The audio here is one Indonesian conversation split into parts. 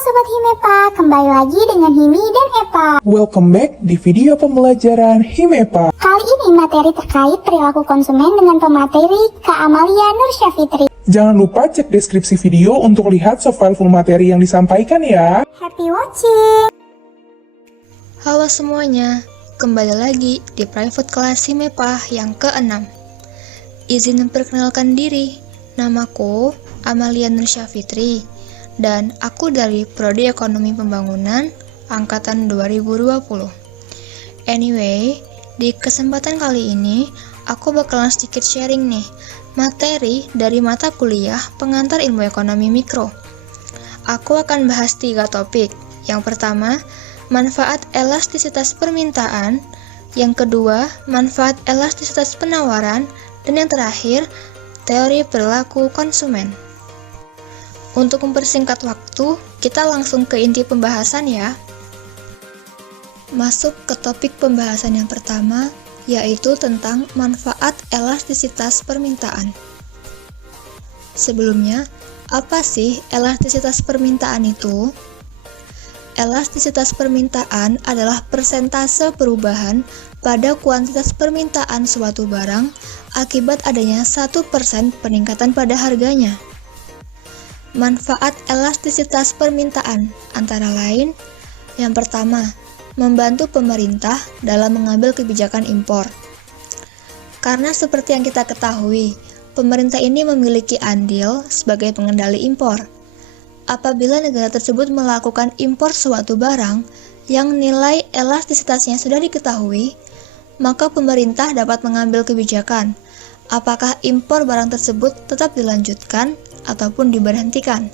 Sobat Himepa, kembali lagi dengan Himi dan Epa. Welcome back di video pembelajaran Himepa. Kali ini materi terkait perilaku konsumen dengan pemateri Kak Amalia Nursyafitri. Jangan lupa cek deskripsi video untuk lihat softfile full materi yang disampaikan ya. Happy watching! Halo semuanya, kembali lagi di private class Himepa yang ke-6. Izin memperkenalkan diri, namaku Amalia Nursyafitri, dan aku dari Prodi Ekonomi Pembangunan Angkatan 2020. Anyway, di kesempatan kali ini, aku bakalan sedikit sharing nih, materi dari mata kuliah pengantar ilmu ekonomi mikro. Aku akan bahas 3 topik. Yang pertama, manfaat elastisitas permintaan. Yang kedua, manfaat elastisitas penawaran. Dan yang terakhir, teori perilaku konsumen. Untuk mempersingkat waktu, kita langsung ke inti pembahasan ya. Masuk ke topik pembahasan yang pertama, yaitu tentang manfaat elastisitas permintaan. Sebelumnya, apa sih elastisitas permintaan itu? Elastisitas permintaan adalah persentase perubahan pada kuantitas permintaan suatu barang akibat adanya 1% peningkatan pada harganya. Manfaat elastisitas permintaan antara lain, yang pertama, membantu pemerintah dalam mengambil kebijakan impor. Karena seperti yang kita ketahui, pemerintah ini memiliki andil sebagai pengendali impor. Apabila negara tersebut melakukan impor suatu barang yang nilai elastisitasnya sudah diketahui, maka pemerintah dapat mengambil kebijakan apakah impor barang tersebut tetap dilanjutkan ataupun diberhentikan.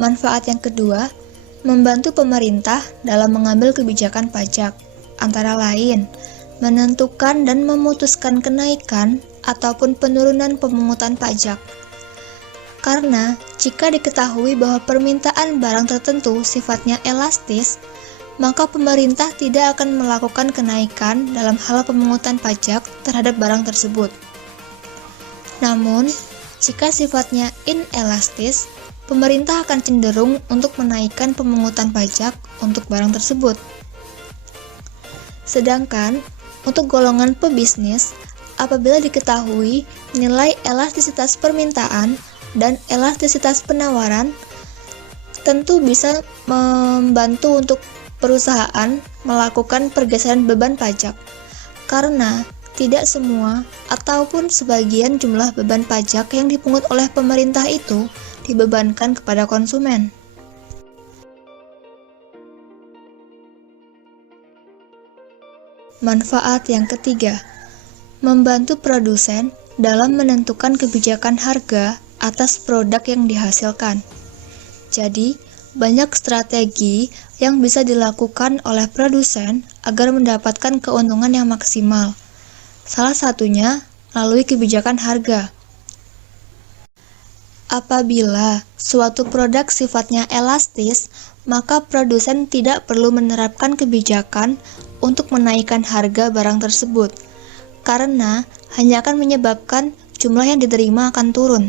Manfaat yang kedua, membantu pemerintah dalam mengambil kebijakan pajak, antara lain, menentukan dan memutuskan kenaikan ataupun penurunan pemungutan pajak. Karena jika diketahui bahwa permintaan barang tertentu sifatnya elastis, maka pemerintah tidak akan melakukan kenaikan dalam hal pemungutan pajak terhadap barang tersebut. Namun, jika sifatnya inelastis, pemerintah akan cenderung untuk menaikkan pemungutan pajak untuk barang tersebut. Sedangkan, untuk golongan pebisnis, apabila diketahui nilai elastisitas permintaan dan elastisitas penawaran, tentu bisa membantu untuk perusahaan melakukan pergeseran beban pajak, karena tidak semua ataupun sebagian jumlah beban pajak yang dipungut oleh pemerintah itu dibebankan kepada konsumen. Manfaat yang ketiga, membantu produsen dalam menentukan kebijakan harga atas produk yang dihasilkan. Jadi, banyak strategi yang bisa dilakukan oleh produsen agar mendapatkan keuntungan yang maksimal. Salah satunya melalui kebijakan harga. Apabila suatu produk sifatnya elastis, maka produsen tidak perlu menerapkan kebijakan untuk menaikkan harga barang tersebut, karena hanya akan menyebabkan jumlah yang diterima akan turun.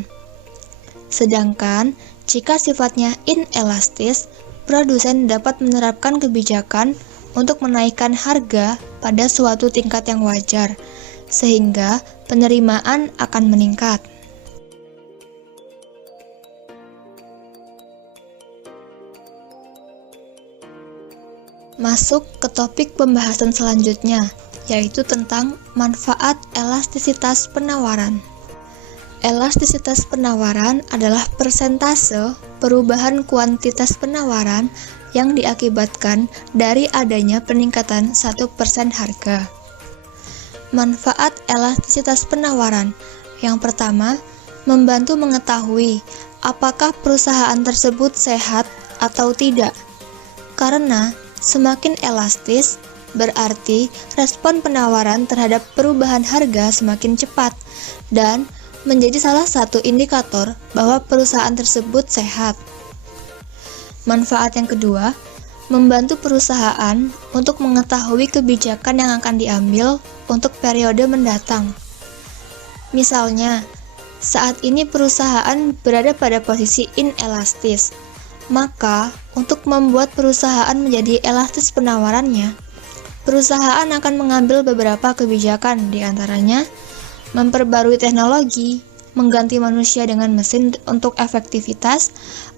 Sedangkan, jika sifatnya inelastis, produsen dapat menerapkan kebijakan untuk menaikkan harga pada suatu tingkat yang wajar, sehingga penerimaan akan meningkat. Masuk ke topik pembahasan selanjutnya, yaitu tentang manfaat elastisitas penawaran. Elastisitas penawaran adalah persentase perubahan kuantitas penawaran yang diakibatkan dari adanya peningkatan 1% harga. Manfaat elastisitas penawaran. Yang pertama, membantu mengetahui apakah perusahaan tersebut sehat atau tidak. Karena semakin elastis, berarti respon penawaran terhadap perubahan harga semakin cepat dan menjadi salah satu indikator bahwa perusahaan tersebut sehat. Manfaat yang kedua, membantu perusahaan untuk mengetahui kebijakan yang akan diambil untuk periode mendatang. Misalnya, saat ini perusahaan berada pada posisi inelastis, Maka, untuk membuat perusahaan menjadi elastis penawarannya, perusahaan akan mengambil beberapa kebijakan, di antaranya memperbarui teknologi, mengganti manusia dengan mesin untuk efektivitas,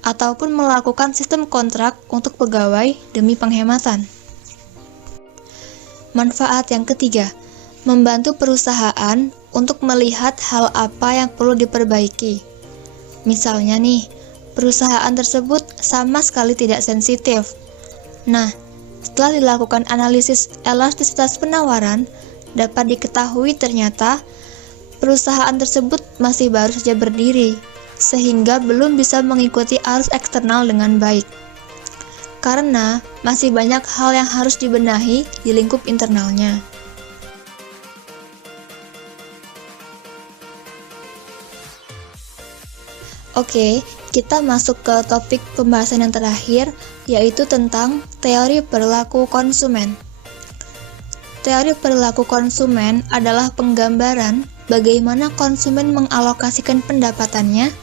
ataupun melakukan sistem kontrak untuk pegawai demi penghematan. Manfaat yang ketiga, membantu perusahaan untuk melihat hal apa yang perlu diperbaiki. Misalnya nih, perusahaan tersebut sama sekali tidak sensitif. Nah, setelah dilakukan analisis elastisitas penawaran, dapat diketahui ternyata perusahaan tersebut masih baru saja berdiri, sehingga belum bisa mengikuti arus eksternal dengan baik. Karena masih banyak hal yang harus dibenahi di lingkup internalnya. Oke, kita masuk ke topik pembahasan yang terakhir, yaitu tentang teori perilaku konsumen. Teori perilaku konsumen adalah penggambaran bagaimana konsumen mengalokasikan pendapatannya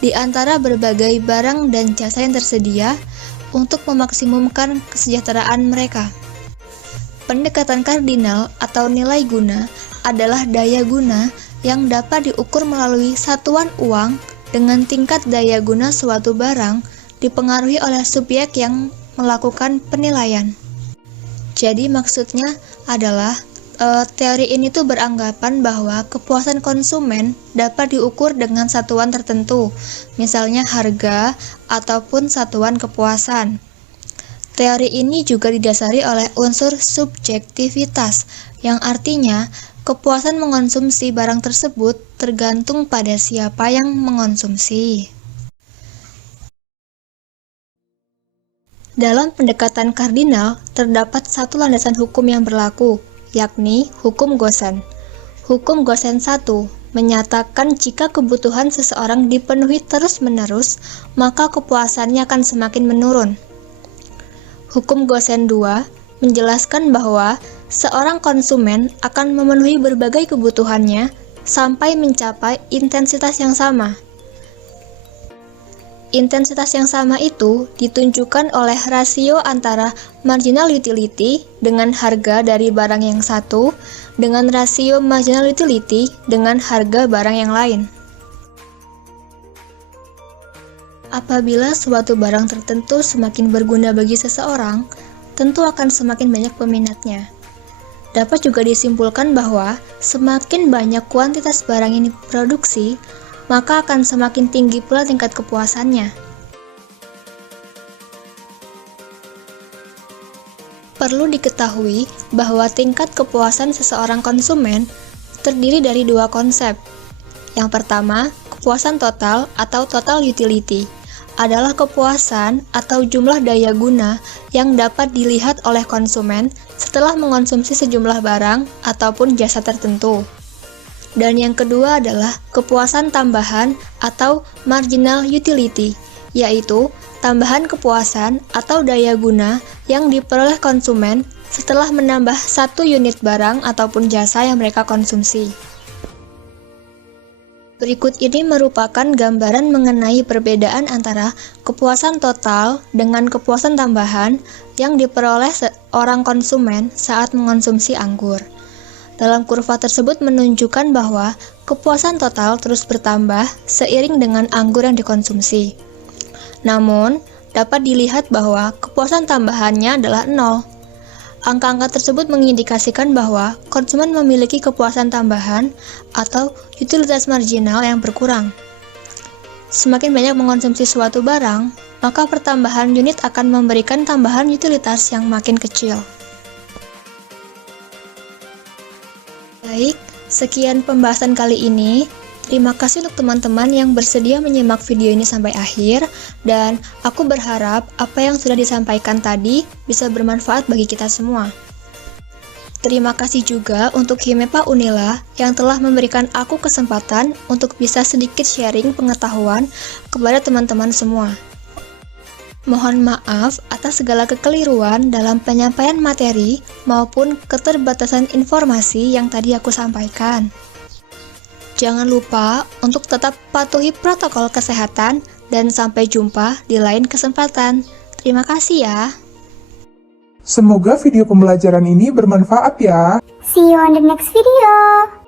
di antara berbagai barang dan jasa yang tersedia untuk memaksimumkan kesejahteraan mereka. Pendekatan kardinal atau nilai guna adalah daya guna yang dapat diukur melalui satuan uang dengan tingkat daya guna suatu barang dipengaruhi oleh subjek yang melakukan penilaian. Jadi maksudnya adalah teori ini tuh beranggapan bahwa kepuasan konsumen dapat diukur dengan satuan tertentu, misalnya harga ataupun satuan kepuasan. Teori ini juga didasari oleh unsur subjektivitas, yang artinya kepuasan mengonsumsi barang tersebut tergantung pada siapa yang mengonsumsi. Dalam pendekatan kardinal, terdapat satu landasan hukum yang berlaku, yakni hukum Gosen. Hukum Gosen 1 menyatakan jika kebutuhan seseorang dipenuhi terus-menerus, maka kepuasannya akan semakin menurun. Hukum Gosen 2 menjelaskan bahwa seorang konsumen akan memenuhi berbagai kebutuhannya sampai mencapai intensitas yang sama. Intensitas yang sama itu ditunjukkan oleh rasio antara marginal utility dengan harga dari barang yang satu dengan rasio marginal utility dengan harga barang yang lain. Apabila suatu barang tertentu semakin berguna bagi seseorang, tentu akan semakin banyak peminatnya. Dapat juga disimpulkan bahwa semakin banyak kuantitas barang yang diproduksi, maka akan semakin tinggi pula tingkat kepuasannya. Perlu diketahui bahwa tingkat kepuasan seseorang konsumen terdiri dari dua konsep. Yang pertama, kepuasan total atau total utility adalah kepuasan atau jumlah daya guna yang dapat dilihat oleh konsumen setelah mengonsumsi sejumlah barang ataupun jasa tertentu. Dan yang kedua adalah kepuasan tambahan atau marginal utility, yaitu tambahan kepuasan atau daya guna yang diperoleh konsumen setelah menambah satu unit barang ataupun jasa yang mereka konsumsi. Berikut ini merupakan gambaran mengenai perbedaan antara kepuasan total dengan kepuasan tambahan yang diperoleh seorang konsumen saat mengonsumsi anggur. Dalam kurva tersebut menunjukkan bahwa kepuasan total terus bertambah seiring dengan anggur yang dikonsumsi. Namun, dapat dilihat bahwa kepuasan tambahannya adalah 0. Angka-angka tersebut mengindikasikan bahwa konsumen memiliki kepuasan tambahan atau utilitas marginal yang berkurang. Semakin banyak mengkonsumsi suatu barang, maka pertambahan unit akan memberikan tambahan utilitas yang makin kecil. Baik, sekian pembahasan kali ini. Terima kasih untuk teman-teman yang bersedia menyimak video ini sampai akhir, dan aku berharap apa yang sudah disampaikan tadi bisa bermanfaat bagi kita semua. Terima kasih juga untuk Himepa Unila yang telah memberikan aku kesempatan untuk bisa sedikit sharing pengetahuan kepada teman-teman semua. Mohon maaf atas segala kekeliruan dalam penyampaian materi maupun keterbatasan informasi yang tadi aku sampaikan. Jangan lupa untuk tetap patuhi protokol kesehatan dan sampai jumpa di lain kesempatan. Terima kasih ya. Semoga video pembelajaran ini bermanfaat ya. See you on the next video.